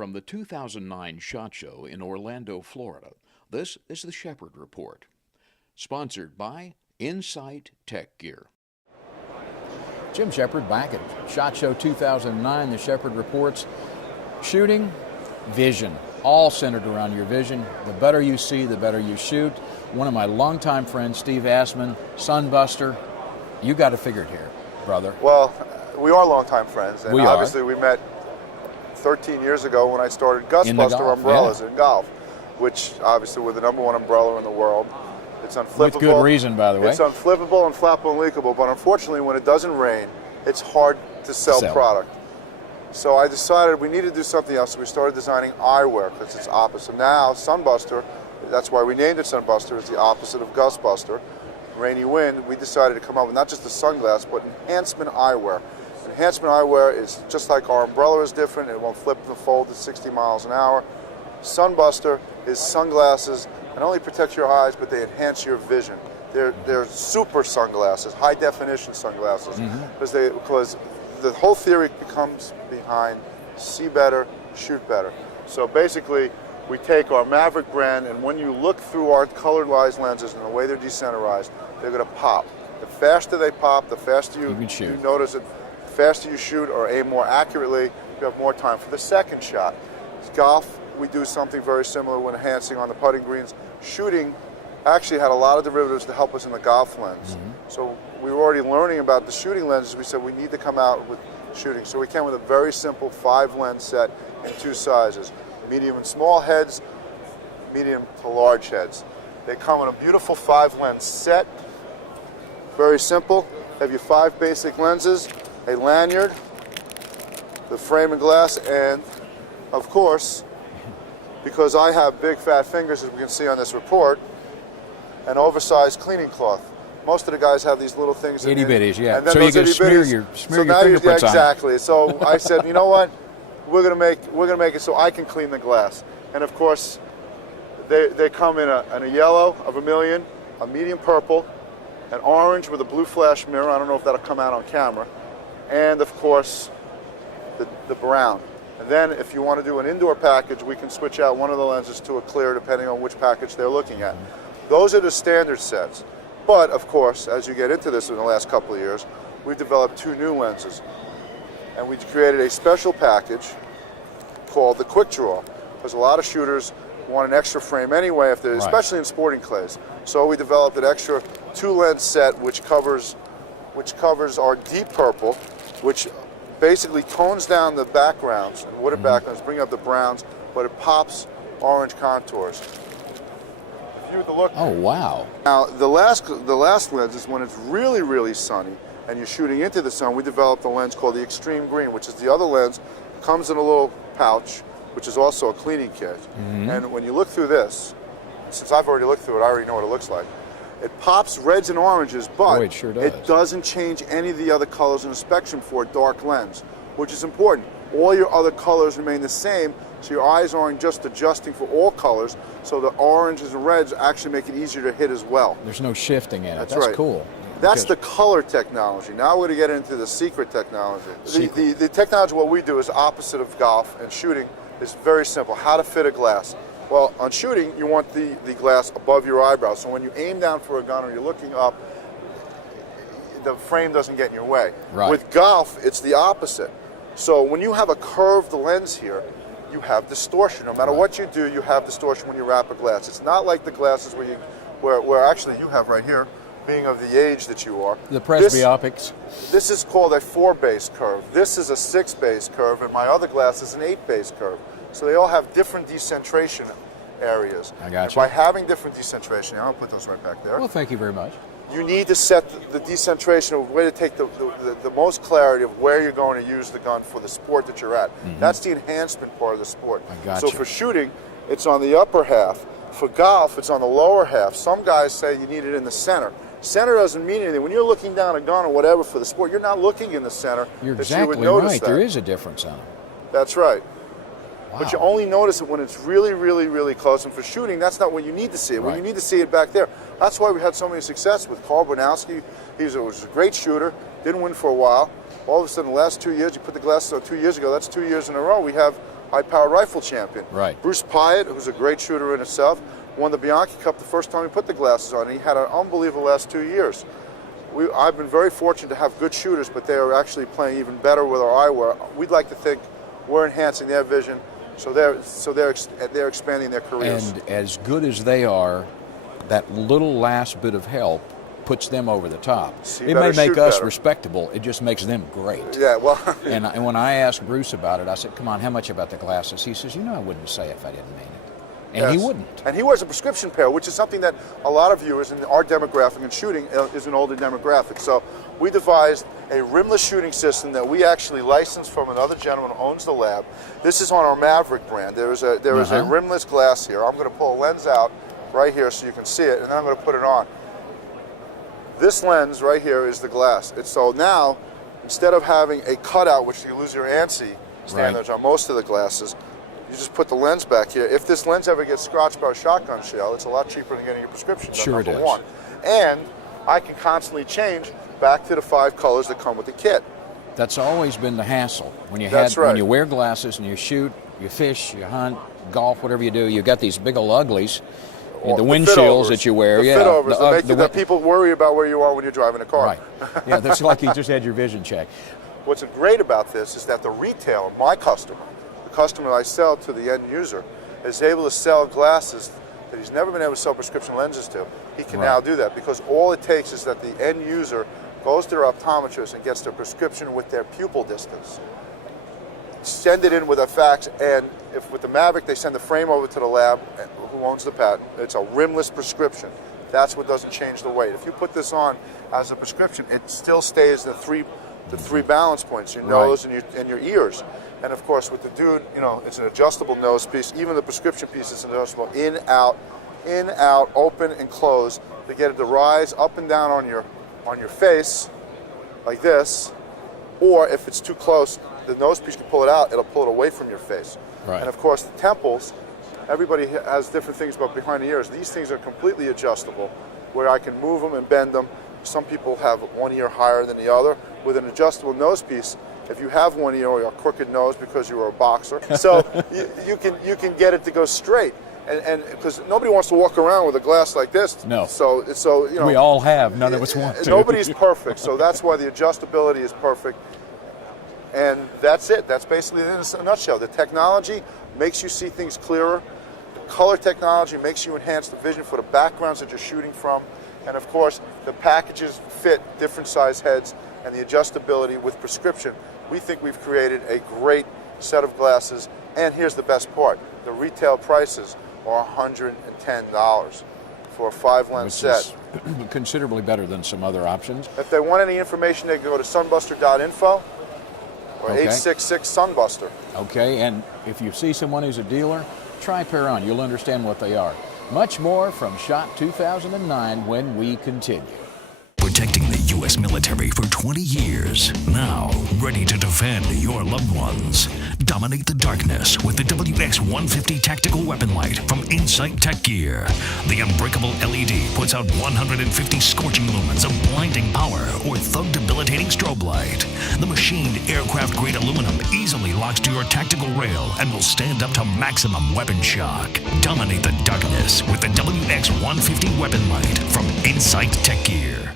From the 2009 SHOT Show in Orlando, Florida, this is the Shepherd Report. Sponsored by Insight Tech Gear. Jim Shepherd back at SHOT Show 2009. The Shepherd Reports. Shooting, vision, all centered around your vision. The better you see, the better you shoot. One of my longtime friends, Steve Assman, SunBuster, you got it figured here, brother. Well, we are longtime friends, and obviously are. we met 13 years ago when I started SunBuster umbrellas in golf, which obviously we're the #1 umbrella in the world. It's unflippable. With good reason, by the way. It's unflippable and flappable and leakable, but unfortunately when it doesn't rain, it's hard to sell product. So I decided we needed to do something else, so we started designing eyewear because it's opposite. Now SunBuster, that's why we named it SunBuster, it's the opposite of Gustbuster. Rainy wind, we decided to come up with not just a sunglass, but enhancement eyewear. Enhancement eyewear is just like our umbrella is different, it won't flip and fold at 60 miles an hour. SunBuster is sunglasses, not only protect your eyes, but they enhance your vision. They're super sunglasses, high definition sunglasses, because the whole theory becomes behind see better, shoot better. So basically, we take our Maverick brand, and when you look through our colorized lenses and the way they're decenterized, they're going to pop. The faster they pop, the faster you notice it. The faster you shoot or aim more accurately, you have more time for the second shot. Golf, we do something very similar when enhancing on the putting greens. Shooting actually had a lot of derivatives to help us in the golf lens. So we were already learning about the shooting lenses. We said we need to come out with shooting. So we came with a very simple 5-lens set in 2 sizes. Medium and small heads, medium to large heads. They come in a beautiful 5-lens set. Very simple. Have your 5 basic lenses, a lanyard, the frame and glass, and of course, because I have big fat fingers, as we can see on this report, an oversized cleaning cloth. Most of the guys have these little things. Itty bitties, yeah. And then so you can smear your fingerprints on. Exactly. So I said, you know what? We're gonna make it so I can clean the glass. And of course, they come in a yellow, a vermilion, a medium purple, an orange with a blue flash mirror. I don't know if that'll come out on camera, and of course, the brown. And then if you want to do an indoor package, we can switch out one of the lenses to a clear depending on which package they're looking at. Those are the standard sets. But of course, as you get into this in the last couple of years, we've developed 2 new lenses. And we created a special package called the Quick Draw, because a lot of shooters want an extra frame anyway, especially in sporting clays. So we developed an extra 2-lens set which covers our deep purple, which basically tones down the backgrounds and wooded backgrounds, bring up the browns, but it pops orange contours. If you were to look. Oh wow! Now the last lens is when it's really, really sunny and you're shooting into the sun. We developed a lens called the Extreme Green, which is the other lens. Comes in a little pouch, which is also a cleaning kit. And when you look through this, since I've already looked through it, I already know what it looks like. It pops reds and oranges, but it doesn't change any of the other colors in the spectrum for a dark lens, which is important. All your other colors remain the same, so your eyes aren't just adjusting for all colors, so the oranges and reds actually make it easier to hit as well. There's no shifting in it. That's That's right. cool. That's the color technology. Now we're going to get into the secret technology. The technology, what we do, is opposite of golf and shooting. Is very simple. How to fit a glass. Well, on shooting, you want the glass above your eyebrows. So when you aim down for a gun or you're looking up, the frame doesn't get in your way. Right. With golf, it's the opposite. So when you have a curved lens here, you have distortion. No matter what you do, you have distortion when you wrap a glass. It's not like the glasses where actually you have right here, being of the age that you are. The presbyopics. This is called a 4-base curve. This is a 6-base curve, and my other glass is an 8-base curve. So they all have different decentration areas. I got you. By having different decentration, I'll put those right back there. Well, thank you very much. You need to set the decentration, a way to take the most clarity of where you're going to use the gun for the sport that you're at. That's the enhancement part of the sport. I got so you. for shooting, it's on the upper half. For golf, it's on the lower half. Some guys say you need it in the center. Center doesn't mean anything. When you're looking down a gun or whatever for the sport, you're not looking in the center. You're exactly exactly right. There is a difference on it. That's right. Wow. But you only notice it when it's really, really, really close. And for shooting, that's not when you need to see it. When you need to see it back there. That's why we had so many success with Carl Bronowski. He was a great shooter, didn't win for a while. All of a sudden, the last 2 years, you put the glasses on 2 years ago, that's 2 years in a row. We have high-powered rifle champion. Right. Bruce Pyatt, who's a great shooter in itself, won the Bianchi Cup the first time he put the glasses on, and he had an unbelievable last 2 years. I've been very fortunate to have good shooters, but they are actually playing even better with our eyewear. We'd like to think we're enhancing their vision, so they're expanding their careers. And as good as they are, that little last bit of help puts them over the top. It may make us respectable. It just makes them great. Yeah, well. and when I asked Bruce about it, I said, "Come on, how much about the glasses?" He says, "I wouldn't say if I didn't mean it." And Yes. he wouldn't. And he wears a prescription pair, which is something that a lot of viewers in our demographic and shooting is an older demographic. So we devised a rimless shooting system that we actually licensed from another gentleman who owns the lab. This is on our Maverick brand. There is a rimless glass here. I'm going to pull a lens out right here so you can see it, and then I'm going to put it on. This lens right here is the glass. So now, instead of having a cutout, which you lose your ANSI standards on most of the glasses, you just put the lens back here. If this lens ever gets scratched by a shotgun shell, it's a lot cheaper than getting your prescription done, Sure number it is. one. And I can constantly change back to the 5 colors that come with the kit. That's always been the hassle. When That's right. when you wear glasses and you shoot, you fish, you hunt, golf, whatever you do, you got these big old uglies. The windshields that you wear, the fit-overs that people worry about where you are when you're driving a car. Right. Yeah, that's like you just had your vision check. What's great about this is that the retailer, my customer, the customer I sell to the end user, is able to sell glasses that he's never been able to sell prescription lenses to. He can now do that because all it takes is that the end user goes to their optometrist and gets their prescription with their pupil distance. Send it in with a fax, and if with the Maverick they send the frame over to the lab, who owns the patent. It's a rimless prescription. That's what doesn't change the weight. If you put this on as a prescription, it still stays the three balance points, your nose and your ears. And of course, with the Dude, it's an adjustable nose piece. Even the prescription piece is adjustable in, out, open and close to get it to rise up and down on your face like this, or if it's too close, the nose piece can pull it out, it'll pull it away from your face. Right. And of course, the temples, everybody has different things about behind the ears. These things are completely adjustable, where I can move them and bend them. Some people have one ear higher than the other. With an adjustable nose piece, if you have one ear or a crooked nose because you were a boxer, so you can get it to go straight. And because nobody wants to walk around with a glass like this. No. So we all have. None of us want to. Nobody's perfect, so that's why the adjustability is perfect. And that's it. That's basically it in a nutshell. The technology makes you see things clearer. The color technology makes you enhance the vision for the backgrounds that you're shooting from. And of course, the packages fit different size heads, and the adjustability with prescription. We think we've created a great set of glasses. And here's the best part. The retail prices are $110 for a 5-lens set. Considerably better than some other options. If they want any information, they can go to sunbuster.info or 866-SunBuster. Okay, and if you see someone who's a dealer, try a pair on. You'll understand what they are. Much more from SHOT 2009 when we continue. Protecting the U.S. military for 20 years. Now, ready to defend your loved ones. Dominate the darkness with the WX-150 tactical weapon light from Insight Tech Gear. The unbreakable LED puts out 150 scorching lumens of blinding power or thug-debilitating strobe light. The machined aircraft-grade aluminum easily locks to your tactical rail and will stand up to maximum weapon shock. Dominate the darkness with the WX-150 weapon light from Insight Tech Gear.